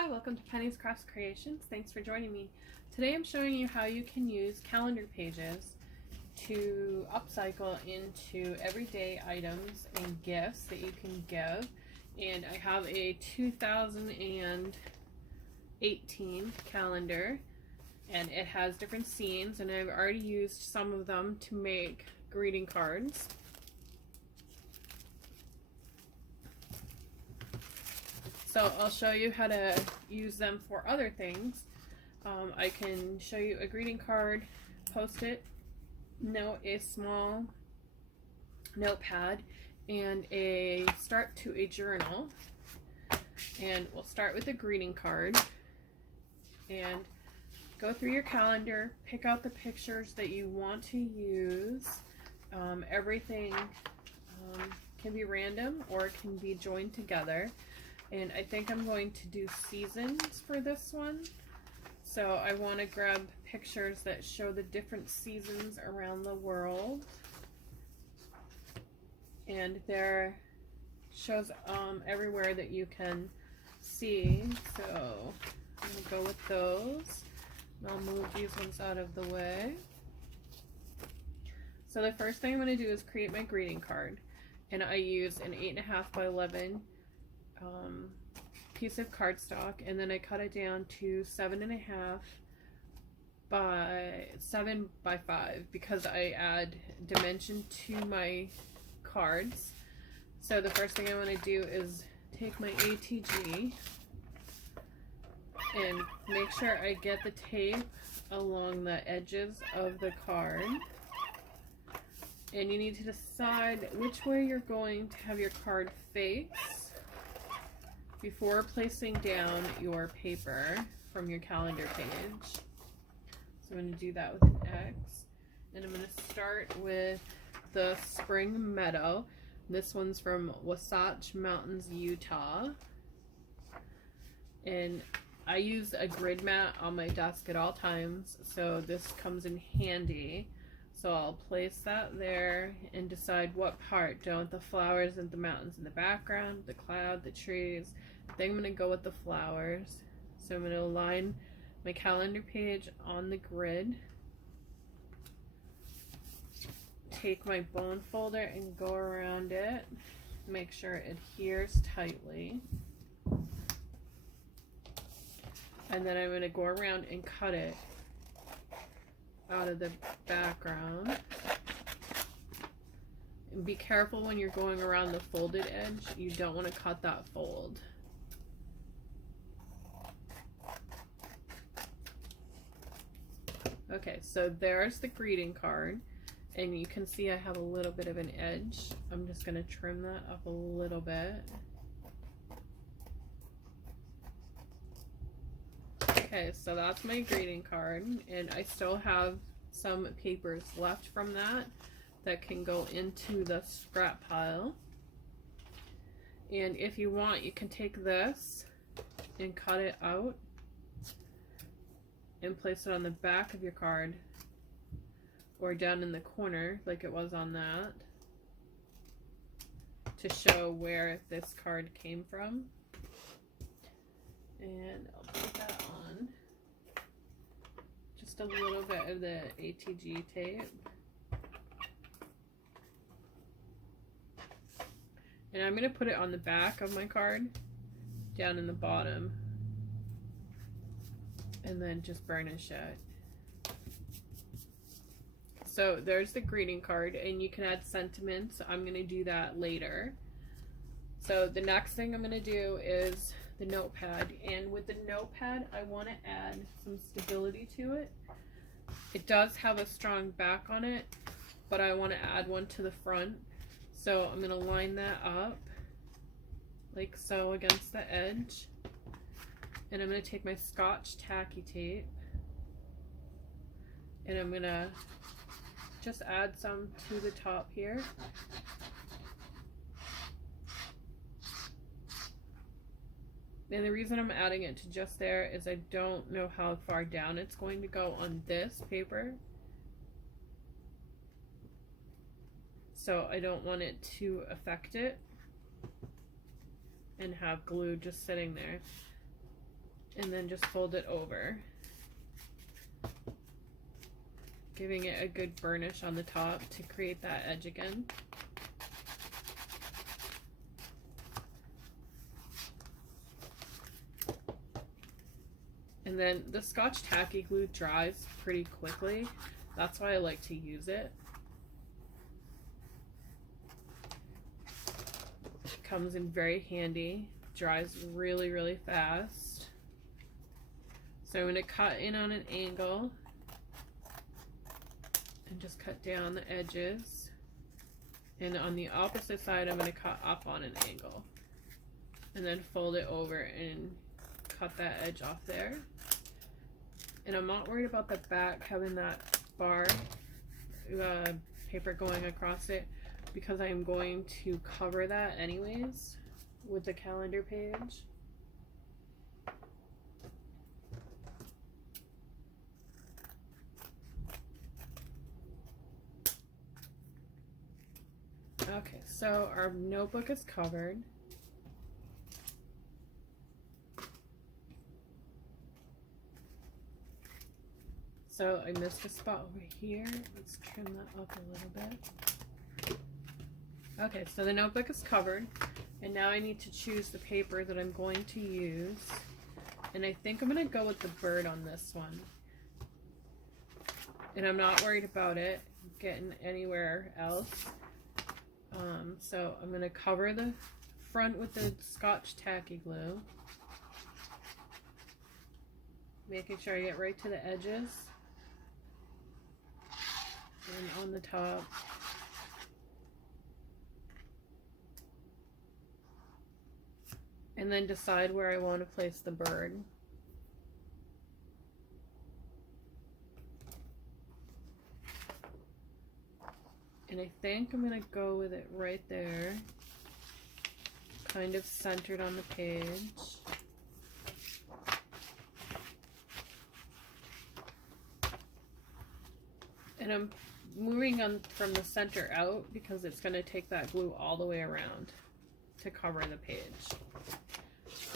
Hi, welcome to Penny's Crafts Creations. Thanks for joining me. Today I'm showing you how you can use calendar pages to upcycle into everyday items and gifts that you can give. And I have a 2018 calendar and it has different scenes, and I've already used some of them to make greeting cards. So I'll show you how to use them for other things. I can show you a greeting card, post-it note, a small notepad, and a start to a journal. And we'll start with a greeting card and go through your calendar, pick out the pictures that you want to use. Everything can be random or it can be joined together. And I think I'm going to do seasons for this one. So I want to grab pictures that show the different seasons around the world. And there shows everywhere that you can see. So I'm going to go with those. And I'll move these ones out of the way. So the first thing I'm going to do is create my greeting card. And I use an 8.5 by 11 piece of cardstock, and then I cut it down to 7.5 by 7 by 5 because I add dimension to my cards. So the first thing I want to do is take my ATG and make sure I get the tape along the edges of the card. And you need to decide which way you're going to have your card face before placing down your paper from your calendar page. So I'm going to do that with an X. And I'm going to start with the Spring Meadow. This one's from Wasatch Mountains, Utah. And I use a grid mat on my desk at all times, so this comes in handy. So I'll place that there and decide what part. Do I want the flowers and the mountains in the background, the cloud, the trees? I think I'm going to go with the flowers. So I'm going to align my calendar page on the grid. Take my bone folder and go around it. Make sure it adheres tightly. And then I'm going to go around and cut it out of the background. And be careful when you're going around the folded edge. You don't want to cut that fold. Okay, so there's the greeting card, and you can see I have a little bit of an edge. I'm just going to trim that up a little bit. Okay, so that's my greeting card, and I still have some papers left from that can go into the scrap pile. And if you want, you can take this and cut it out and place it on the back of your card or down in the corner like it was on that to show where this card came from. And I'll put that on. Just a little bit of the ATG tape. And I'm going to put it on the back of my card, down in the bottom, and then just burnish it. So there's the greeting card, and you can add sentiments. I'm going to do that later. So the next thing I'm going to do is the notepad, and with the notepad I want to add some stability to it. It does have a strong back on it, but I want to add one to the front. So I'm going to line that up like so against the edge, and I'm going to take my Scotch tacky tape and I'm going to just add some to the top here. And the reason I'm adding it to just there is I don't know how far down it's going to go on this paper. So I don't want it to affect it and have glue just sitting there. and then just fold it over, giving it a good burnish on the top to create that edge again. And then the Scotch Tacky Glue dries pretty quickly. That's why I like to use it. It comes in very handy. Dries really, really fast. So I'm going to cut in on an angle and just cut down the edges. And on the opposite side, I'm going to cut up on an angle. And then fold it over and cut that edge off there. And I'm not worried about the back having that bar paper going across it, because I'm going to cover that anyways with the calendar page. Okay, so our notebook is covered. So I missed a spot over here. Let's trim that up a little bit. Okay, so the notebook is covered, and now I need to choose the paper that I'm going to use. And I think I'm going to go with the bird on this one. And I'm not worried about it getting anywhere else. So I'm going to cover the front with the Scotch Tacky Glue, making sure I get right to the edges and on the top. And then decide where I want to place the bird. And I think I'm going to go with it right there, kind of centered on the page. And I'm moving on from the center out because it's going to take that glue all the way around to cover the page.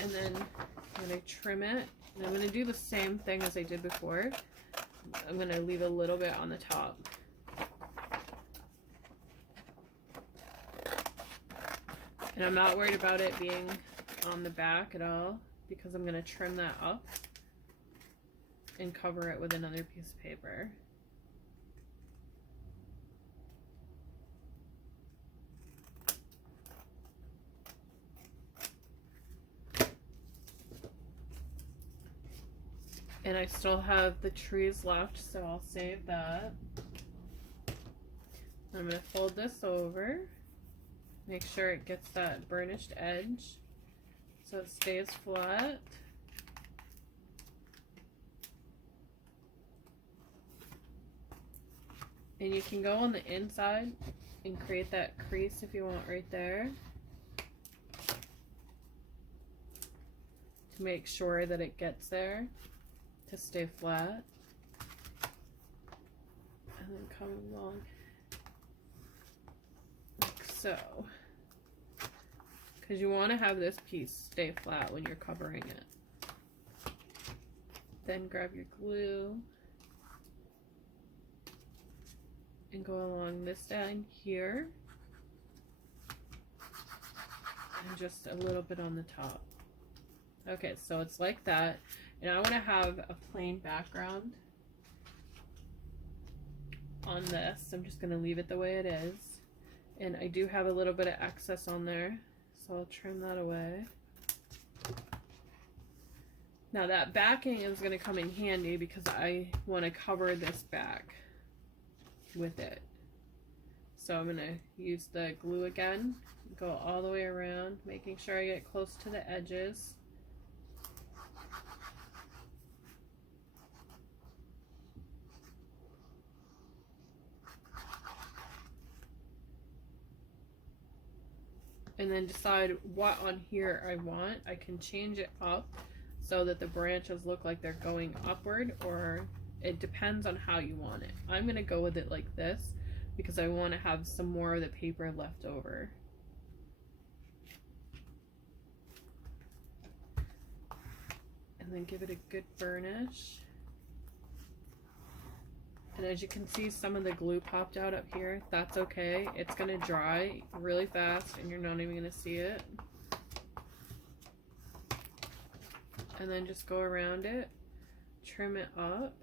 And then I'm going to trim it. And I'm going to do the same thing as I did before. I'm going to leave a little bit on the top. And I'm not worried about it being on the back at all, because I'm going to trim that up and cover it with another piece of paper. And I still have the trees left, so I'll save that. I'm going to fold this over. Make sure it gets that burnished edge so it stays flat. And you can go on the inside and create that crease if you want right there, to make sure that it gets there to stay flat. And then come along like so, because you want to have this piece stay flat when you're covering it. Then grab your glue and go along this line here, and just a little bit on the top. Okay, so it's like that, and I want to have a plain background on this. I'm just going to leave it the way it is. And I do have a little bit of excess on there, so I'll trim that away. Now that backing is going to come in handy because I want to cover this back with it. So I'm going to use the glue again, go all the way around, making sure I get close to the edges. And then decide what on here I want. I can change it up so that the branches look like they're going upward, or it depends on how you want it. I'm going to go with it like this because I want to have some more of the paper left over. And then give it a good burnish. And as you can see, some of the glue popped out up here. That's okay. It's gonna dry really fast and you're not even gonna see it. And then just go around it, trim it up.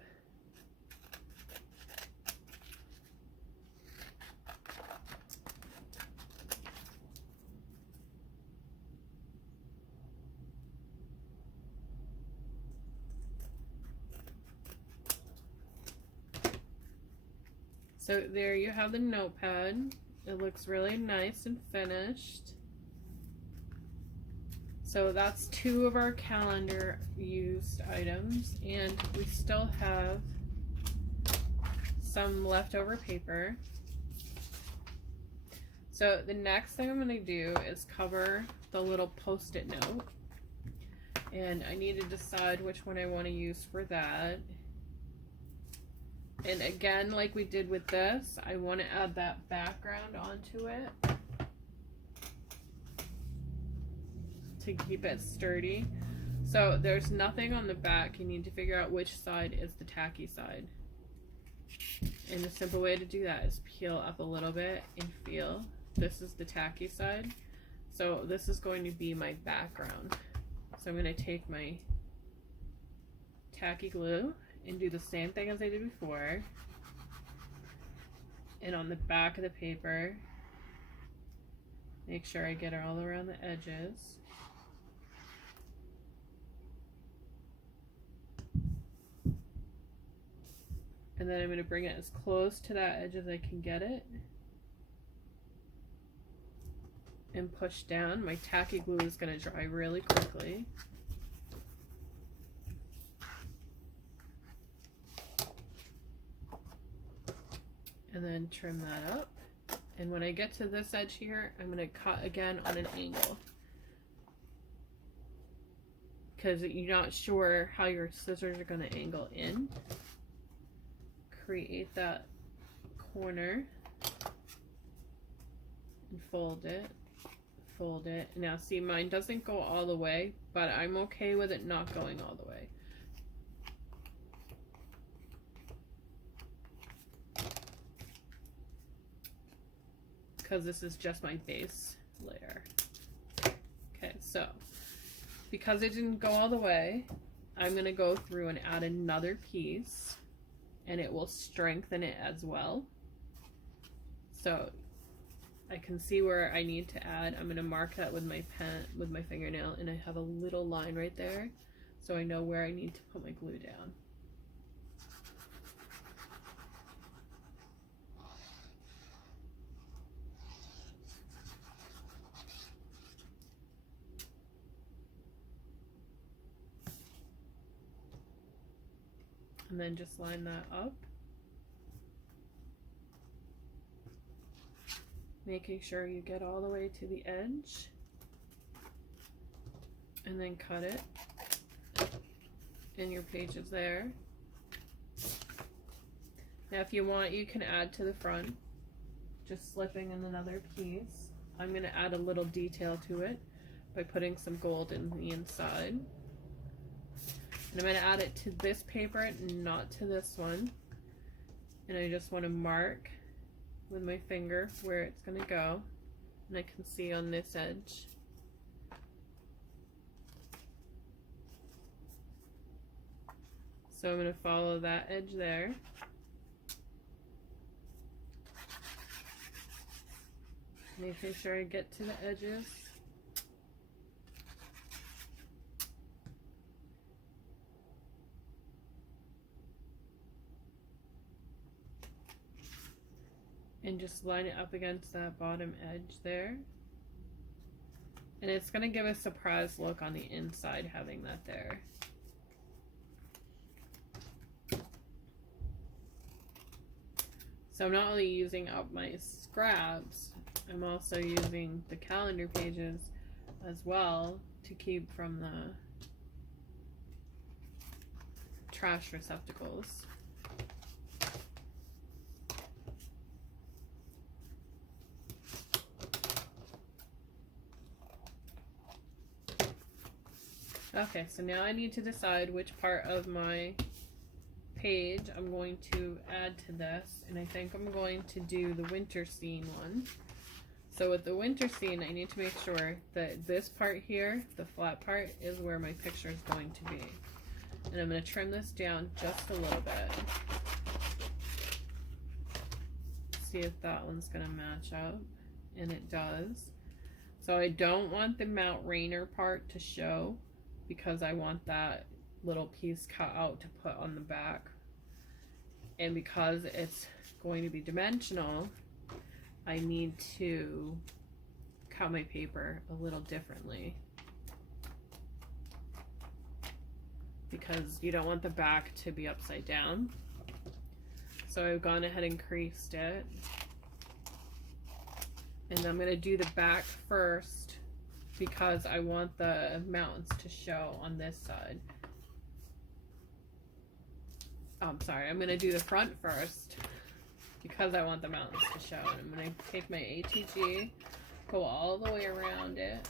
So there you have the notepad. It looks really nice and finished. So that's 2 of our calendar used items, and we still have some leftover paper. So the next thing I'm going to do is cover the little post-it note, and I need to decide which one I want to use for that. And again, like we did with this, I want to add that background onto it to keep it sturdy. So there's nothing on the back. You need to figure out which side is the tacky side. And the simple way to do that is peel up a little bit and feel. This is the tacky side. So this is going to be my background. So I'm going to take my tacky glue and do the same thing as I did before. And on the back of the paper, make sure I get it all around the edges. And then I'm going to bring it as close to that edge as I can get it. And push down. My tacky glue is going to dry really quickly. And then trim that up. And when I get to this edge here, I'm going to cut again on an angle, because you're not sure how your scissors are going to angle in. Create that corner and fold it, fold it. Now see, mine doesn't go all the way, but I'm okay with it not going all the way. Because this is just my base layer. Okay, so because it didn't go all the way, I'm going to go through and add another piece, and it will strengthen it as well. So I can see where I need to add. I'm going to mark that with my pen, with my fingernail, and I have a little line right there, so I know where I need to put my glue down. And then just line that up, making sure you get all the way to the edge, and then cut it, and your page is there. Now if you want, you can add to the front, just slipping in another piece. I'm going to add a little detail to it by putting some gold in the inside. And I'm going to add it to this paper, not to this one. And I just want to mark with my finger where it's going to go. And I can see on this edge. So I'm going to follow that edge there. Making sure I get to the edges. And just line it up against that bottom edge there. And it's going to give a surprise look on the inside having that there. So I'm not only using up my scraps, I'm also using the calendar pages as well to keep from the trash receptacles. Okay, so now I need to decide which part of my page I'm going to add to this, and I think I'm going to do the winter scene one. So with the winter scene, I need to make sure that this part here, the flat part, is where my picture is going to be. And I'm going to trim this down just a little bit. See if that one's going to match up, and it does. So I don't want the Mount Rainier part to show, because I want that little piece cut out to put on the back. And because it's going to be dimensional, I need to cut my paper a little differently, because you don't want the back to be upside down. So I've gone ahead and creased it. And I'm going to do the back first, because I want the mountains to show on this side. Oh, I'm sorry, I'm going to do the front first, because I want the mountains to show. And I'm going to take my ATG, go all the way around it,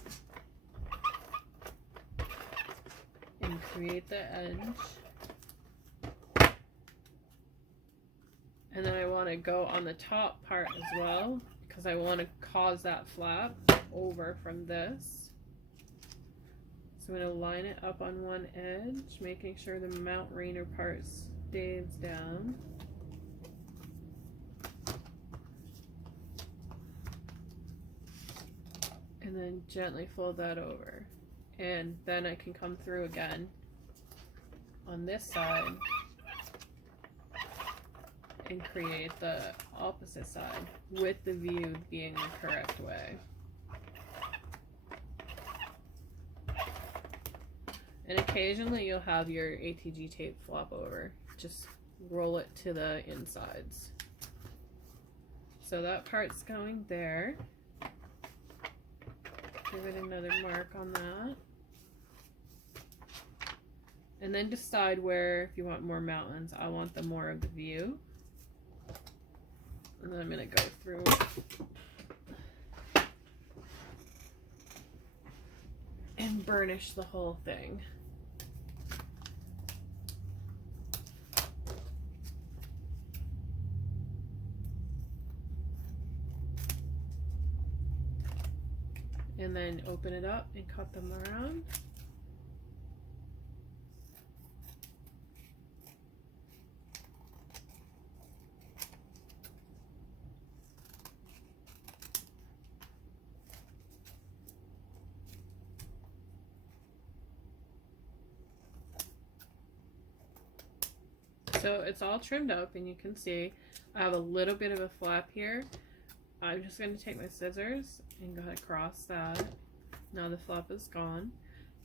and create the edge. And then I want to go on the top part as well, because I want to cause that flap over from this. So I'm going to line it up on one edge, making sure the Mount Rainier part stays down. And then gently fold that over. And then I can come through again on this side and create the opposite side with the view being the correct way. And occasionally you'll have your ATG tape flop over. Just roll it to the insides. So that part's going there. Give it another mark on that. And then decide where, if you want more mountains, I want the more of the view. And then I'm going to go through and burnish the whole thing. And then open it up and cut them around. So it's all trimmed up, and you can see I have a little bit of a flap here. I'm just going to take my scissors and go across that. Now the flap is gone.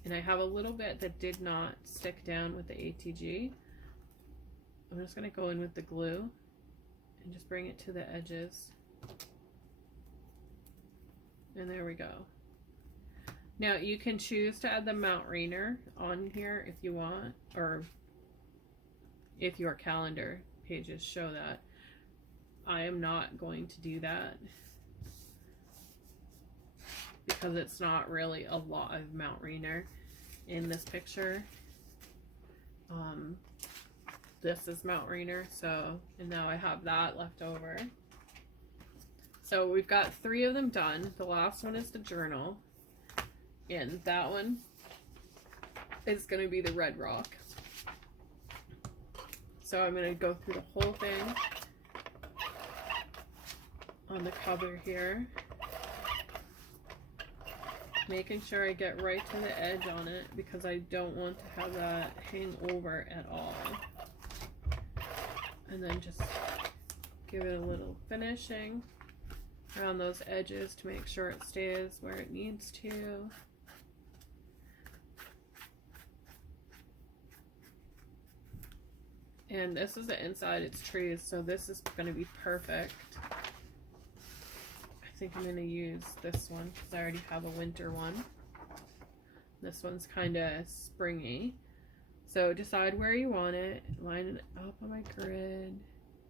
And I have a little bit that did not stick down with the ATG. I'm just going to go in with the glue and just bring it to the edges. And there we go. Now you can choose to add the Mount Rainier on here if you want, or if your calendar pages show that. I am not going to do that because it's not really a lot of Mount Rainier in this picture. This is Mount Rainier, so, and now I have that left over. So we've got 3 of them done. The last one is the journal, and that one is going to be the red rock. So I'm going to go through the whole thing on the cover here, making sure I get right to the edge on it, because I don't want to have that hang over at all. And then just give it a little finishing around those edges to make sure it stays where it needs to. And this is the inside, it's trees, so this is going to be perfect. I think I'm going to use this one because I already have a winter one. This one's kind of springy. So decide where you want it, line it up on my grid,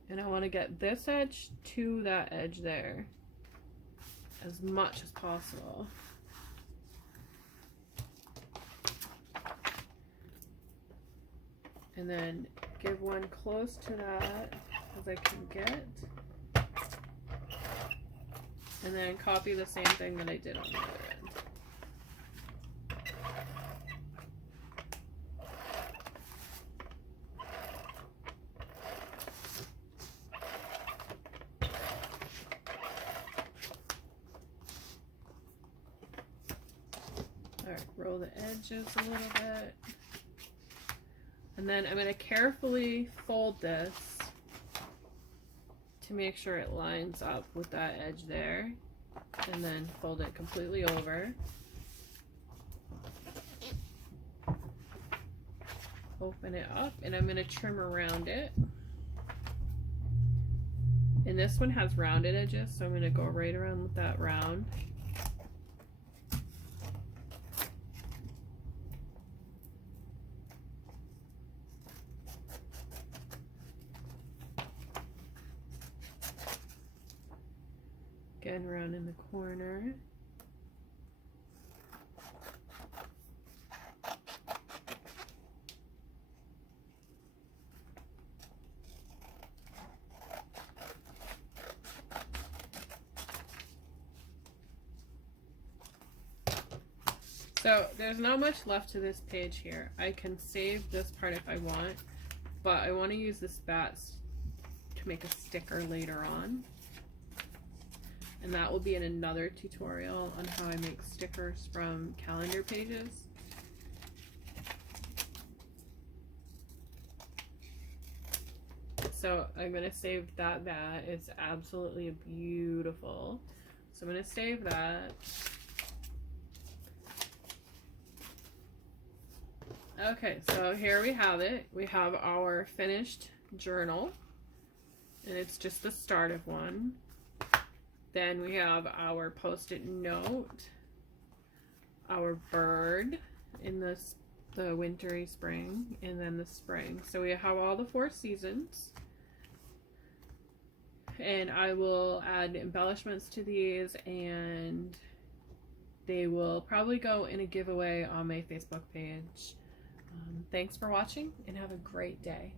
and I want to get this edge to that edge there as much as possible. and then give one close to that as I can get, and then copy the same thing that I did on the other end. Alright, roll the edges a little bit. And then I'm going to carefully fold this to make sure it lines up with that edge there. And then fold it completely over. Open it up, and I'm going to trim around it. And this one has rounded edges, so I'm going to go right around with that round. Again, around in the corner. So there's not much left to this page here. I can save this part if I want, but I want to use this bats to make a sticker later on. And that will be in another tutorial on how I make stickers from calendar pages. So I'm going to save that bat. It's absolutely beautiful. So I'm going to save that. Okay, so here we have it. We have our finished journal, and it's just the start of one. Then we have our post-it note, our bird in the wintry spring, and then the spring. So we have all the 4 seasons. And I will add embellishments to these, and they will probably go in a giveaway on my Facebook page. Thanks for watching, and have a great day.